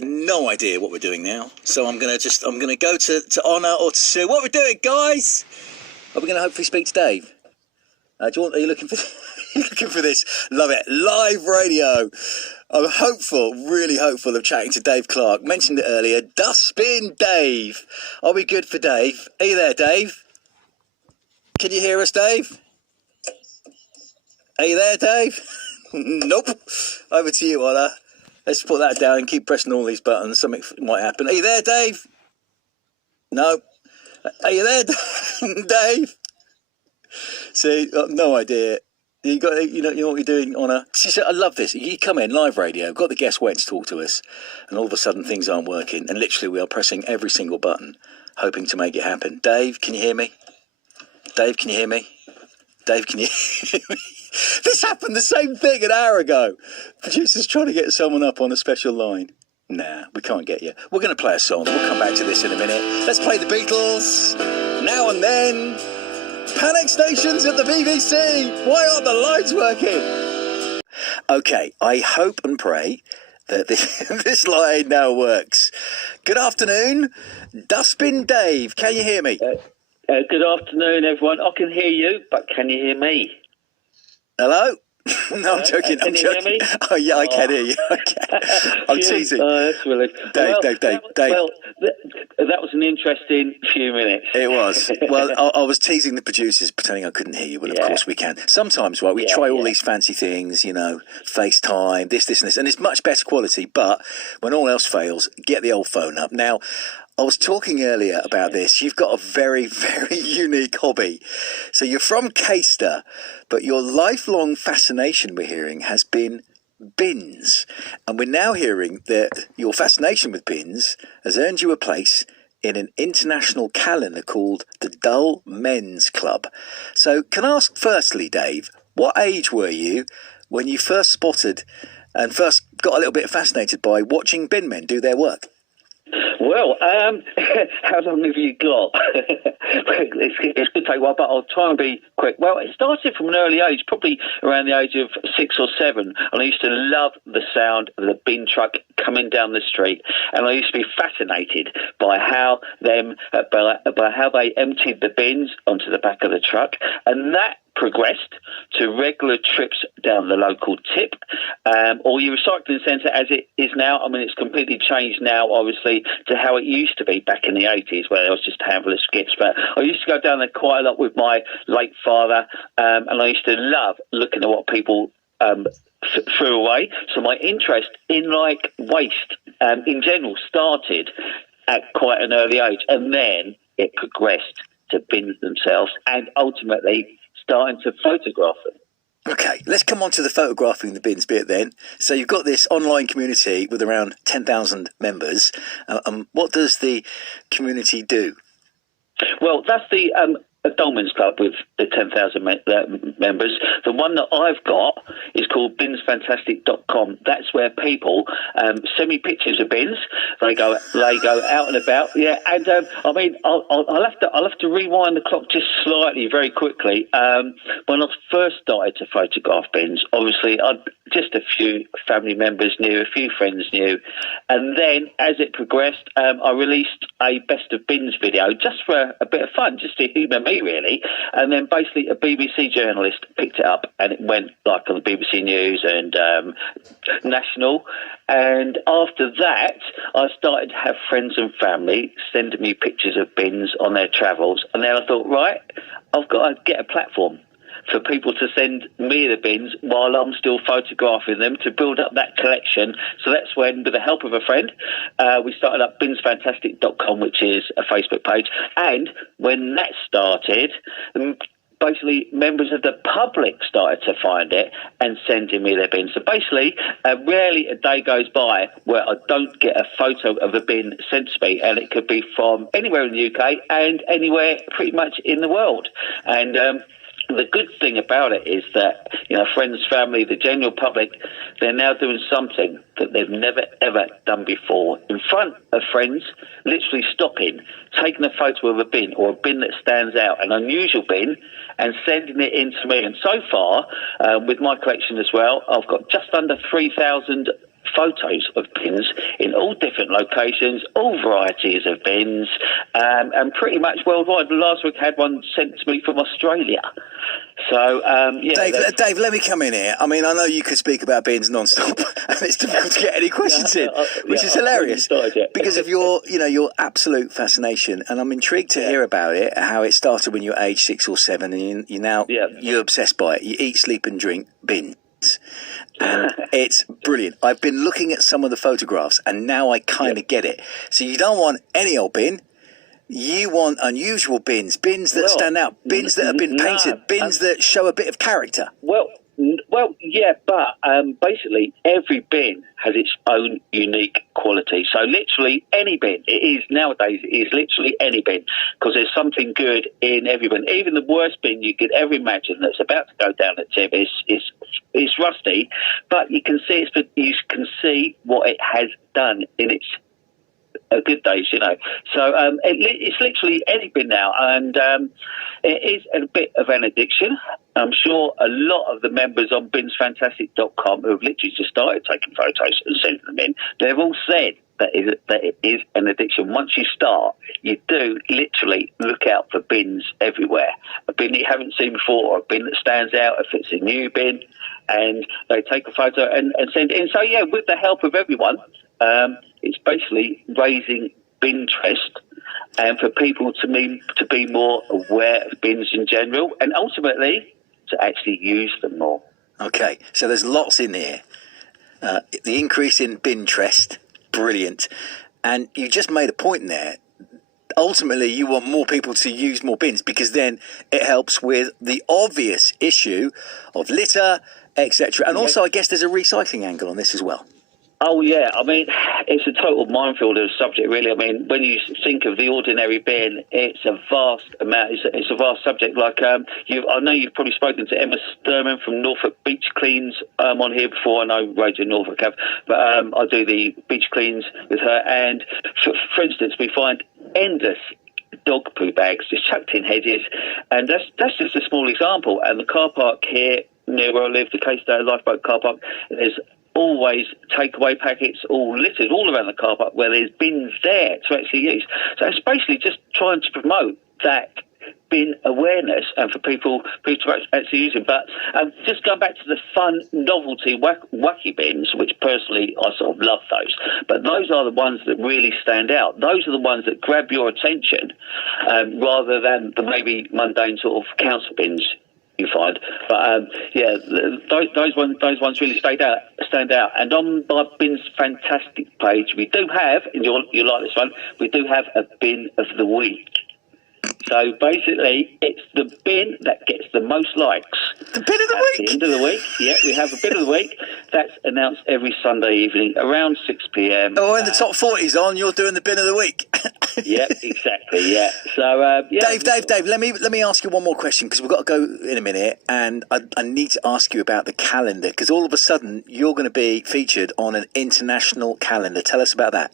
no idea what we're doing now. So I'm gonna go to Honor or to Sue. What are we doing, guys? Are we gonna hopefully speak to Dave? Are you looking for? Looking for this? Love it. Live radio. I'm hopeful, really hopeful of chatting to Dave Clark. Mentioned it earlier. Dustbin Dave. Are we good for Dave? Are you there, Dave? Can you hear us, Dave? Are you there, Dave? Nope. Over to you, Honor. Let's put that down and keep pressing all these buttons. Something might happen. Are you there, Dave? No. Are you there, Dave? See, no idea. You know what you're doing, Honor. I love this. You come in live radio, got the guest waiting to talk to us, and all of a sudden things aren't working, and literally we are pressing every single button, hoping to make it happen. Dave, can you hear me? Dave, can you hear me? Dave, can you hear me? This happened the same thing an hour ago. Producers trying to get someone up on a special line. Nah, we can't get you. We're going to play a song. We'll come back to this in a minute. Let's play the Beatles. Now and then. Panic stations at the BBC. Why aren't the lights working? Okay, I hope and pray that this line now works. Good afternoon, Dustbin Dave. Can you hear me? Good afternoon, everyone. I can hear you, but can you hear me? Hello? No, I'm joking. Can you hear me? Oh, yeah, I can hear you. I'm teasing. That's really... Dave. Well, that was an interesting few minutes. It was. Well, I was teasing the producers, pretending I couldn't hear you. Well, of course we can. Sometimes, right, we try all these fancy things, you know, FaceTime, this, and this, and it's much better quality. But when all else fails, get the old phone up. Now, I was talking earlier about this. You've got a very, very unique hobby. So you're from Caister, but your lifelong fascination, we're hearing, has been bins. And we're now hearing that your fascination with bins has earned you a place in an international calendar called the Dull Men's Club. So can I ask firstly, Dave, what age were you when you first spotted and first got a little bit fascinated by watching bin men do their work? Well, how long have you got? It's going to take a while, but I'll try and be quick. Well, it started from an early age, probably around the age of 6 or 7, and I used to love the sound of the bin truck coming down the street, and I used to be fascinated by how they emptied the bins onto the back of the truck, and that progressed to regular trips down the local tip or your recycling centre as it is now. I mean, it's completely changed now, obviously, to how it used to be back in the 80s, where there was just a handful of skips. But I used to go down there quite a lot with my late father, and I used to love looking at what people threw away. So my interest in, like, waste in general started at quite an early age, and then it progressed to bins themselves and ultimately starting to photograph them. Okay, let's come on to the photographing the bins bit then. So you've got this online community with around 10,000 members. What does the community do? Well, that's the Dolmen's Club with the 10,000 members. The one that I've got is called binsfantastic.com. That's where people send me pictures of bins. They go out and about. Yeah, and I mean, I'll have to rewind the clock just slightly, very quickly. When I first started to photograph bins, obviously, just a few family members knew, a few friends knew, and then as it progressed, I released a best of bins video just for a bit of fun, just to humour me, really. And then basically a BBC journalist picked it up, and it went like on the BBC News and National. And after that, I started to have friends and family sending me pictures of bins on their travels. And then I thought, right, I've got to get a platform for people to send me the bins while I'm still photographing them to build up that collection. So that's when, with the help of a friend, we started up binsfantastic.com, which is a Facebook page. And when that started, basically members of the public started to find it and sending me their bins. So basically, rarely a day goes by where I don't get a photo of a bin sent to me, and it could be from anywhere in the UK and anywhere pretty much in the world. And the good thing about it is that, you know, friends, family, the general public, they're now doing something that they've never, ever done before. In front of friends, literally stopping, taking a photo of a bin or a bin that stands out, an unusual bin, and sending it in to me. And so far, with my collection as well, I've got just under 3,000 photos of bins in all different locations, all varieties of bins, and pretty much worldwide. Last week I had one sent to me from Australia. So, Dave, let me come in here. I mean, I know you could speak about bins non-stop, and it's difficult to get any questions in, which is hilarious because of your absolute fascination. And I'm intrigued to hear about it. How it started when you were age 6 or 7, and you're obsessed by it. You eat, sleep, and drink bins. And it's brilliant. I've been looking at some of the photographs, and now I kind of get it. So you don't want any old bin. You want unusual bins that stand out, bins that have been painted, bins that show a bit of character. Well, yeah, but basically every bin has its own unique quality. So literally any bin, nowadays it is literally any bin, because there's something good in every bin. Even the worst bin you could ever imagine that's about to go down the tip is rusty, but you can see what it has done in its good days, So it's literally any bin now, and it is a bit of an addiction. I'm sure a lot of the members on binsfantastic.com who have literally just started taking photos and sending them in, they've all said that it is an addiction. Once you start, you do literally look out for bins everywhere. A bin that you haven't seen before, or a bin that stands out if it's a new bin, and they take a photo and send it in. So, yeah, with the help of everyone, it's basically raising binterest and for people to be more aware of bins in general, and ultimately to actually use them more. Okay, so there's lots in here. The increase in binterest, brilliant. And you just made a point there. Ultimately, you want more people to use more bins because then it helps with the obvious issue of litter, etc. And also, I guess there's a recycling angle on this as well. Oh, yeah. I mean, it's a total minefield of a subject, really. I mean, when you think of the ordinary bin, it's a vast amount. It's a vast subject. Like, I know you've probably spoken to Emma Sturman from Norfolk Beach Cleans on here before. I know Radio Norfolk have, but I do the beach cleans with her. And, for instance, we find endless dog poo bags just chucked in hedges, and that's just a small example. And the car park here near where I live, the Caystone Lifeboat car park, there's always takeaway packets all littered all around the car park where there's bins there to actually use. So it's basically just trying to promote that bin awareness and for people to actually use it. But just going back to the fun, novelty, wacky bins, which personally I sort of love those, but those are the ones that really stand out. Those are the ones that grab your attention rather than the maybe mundane sort of council bins you find. But those ones really stand out. And on my Bin's Fantastic page, we do have, and you'll like this one, we do have a bin of the week. So basically, it's the bin that gets the most likes. The bin of the week? At the end of the week, yeah, we have a bin of the week. That's announced every Sunday evening around 6 p.m. Oh, when the top 40's on, you're doing the bin of the week. Yeah, exactly, yeah. So, Dave, let me ask you one more question, because we've got to go in a minute, and I need to ask you about the calendar, because all of a sudden, you're going to be featured on an international calendar. Tell us about that.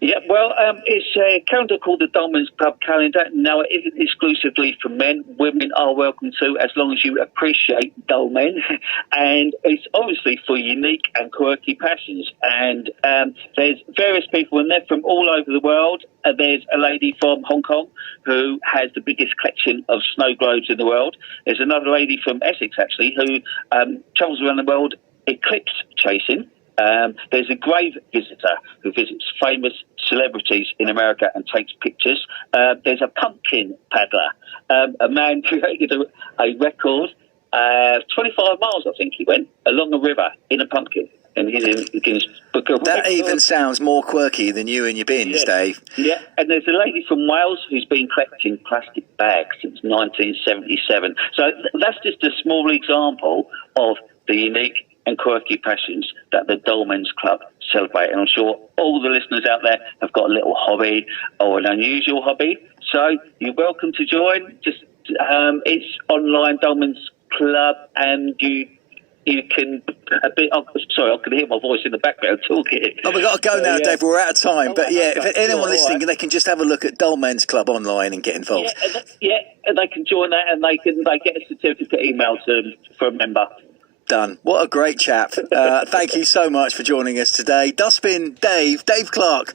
Yeah, well, it's a calendar called the Dolmen's Club calendar. Now, it isn't exclusively for men. Women are welcome to, as long as you appreciate dolmen. And it's obviously for unique and quirky passions. And there's various people, and they're from all over the world. There's a lady from Hong Kong who has the biggest collection of snow globes in the world. There's another lady from Essex, actually, who travels around the world eclipse chasing. There's a grave visitor who visits famous celebrities in America and takes pictures. There's a pumpkin paddler. A man created a record, 25 miles, I think he went, along a river in a pumpkin. And he's in the Guinness Book of Records. That even sounds more quirky than you and your bins, Dave. Yeah, and there's a lady from Wales who's been collecting plastic bags since 1977. So that's just a small example of the unique and quirky passions that the Dolmen's Club celebrate. And I'm sure all the listeners out there have got a little hobby or an unusual hobby. So you're welcome to join. Just it's online, Dolmen's Club, and you can sorry, I can hear my voice in the background talking. Oh, we've got to go now, Dave. We're out of time. But if anyone listening, they can just have a look at Dolmen's Club online and get involved. And they can join that, and they get a certificate emailed to them for a member. Done. What a great chap. Thank you so much for joining us today. Dustbin Dave Clark,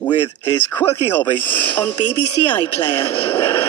with his quirky hobby on BBC iPlayer.